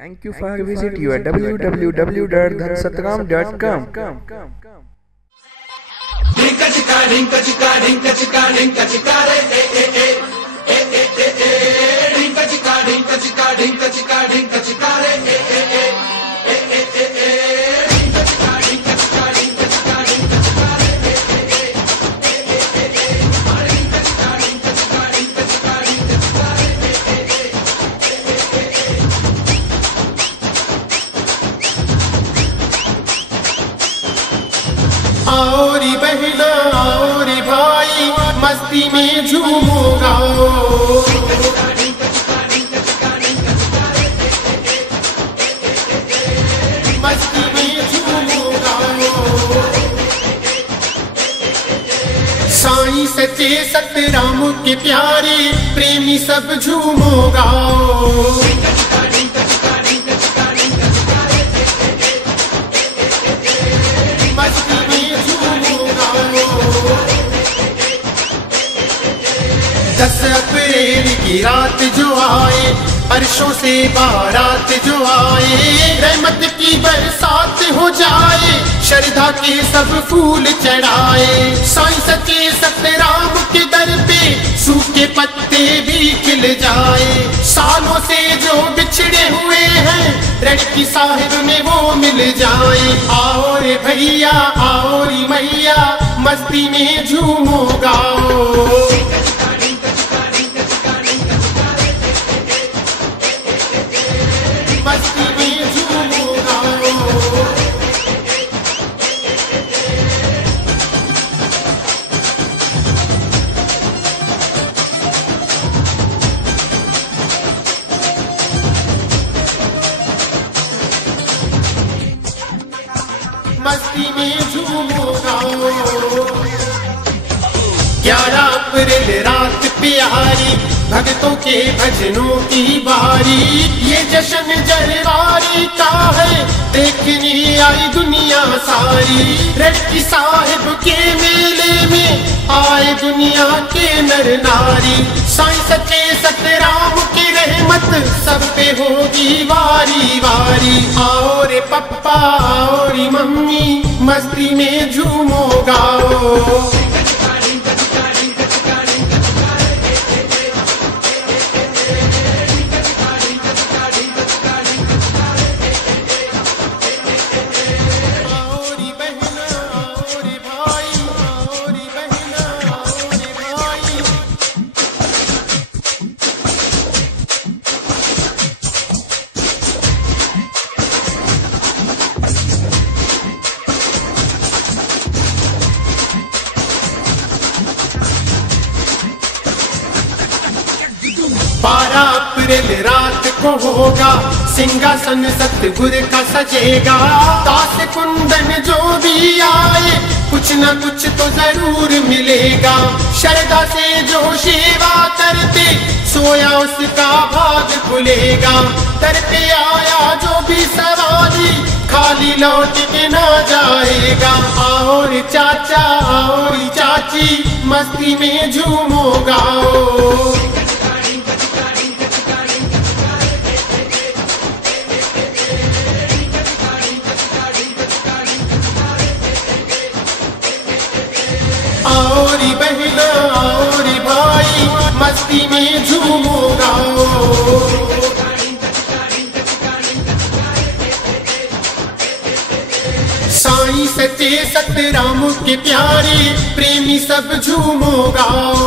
Thank you for visit your www.dhansatram.com. Rinka chika rinka chika rinka chika rinka chika re rinka chika rinka chika rinka chika rinka chika re rinka chika rinka chika rinka chika rinka chika re rinka chika rinka chika rinka chika rinka chika आओ रे बहना आओ रे भाई मस्ती में झूमो गाओ। मस्ती में झूमो गाओ। साईं सच्चे सतराम के प्यारे प्रेमी सब झूमो गाओ। दस अप्रैल की रात जो आए अर्शों से बारात जो आए रहमत की बरसात हो जाए श्रद्धा के सब फूल चढ़ाए। साईं सच्चे सतराम के दर पे सूखे पत्ते भी खिल जाए। सालों से जो बिछड़े हुए हैं लड़की साहिब में वो मिल जाए। आओ रे भैया आओ रे मैया मस्ती में झूमो गाओ। मस्ती में झूमो गाओ। मस्ती में झूमो गाओ। 11 अप्रैल रात प्यारी भक्तों के भजनों की बारी। ये जश्न जरवारी का है देखने आई दुनिया सारी। लड़की साहिब के मेले में आए दुनिया के नर नारी। साईं सच्चे सतराम की रहमत सब पे होगी वारी वारी। आओ रे पप्पा आओ रे मम्मी मस्ती में झूमो गाओ। बारह अप्रैल रात को होगा सिंहासन सतगुर का सजेगा। दास कुंदन जो भी आए कुछ न कुछ तो जरूर मिलेगा। श्रद्धा से जो सेवा करते सोया उसका भाग खुलेगा। दर पे आया जो भी सवारी खाली लौट के ना जाएगा। आओ रे चाचा आओ रे चाची मस्ती में झूमो गाओ। आओ रे बहना आओ रे भाई मस्ती में झूमो गाओ। साईं सच्चे सतराम के प्यारे प्रेमी सब झूमो गाओ।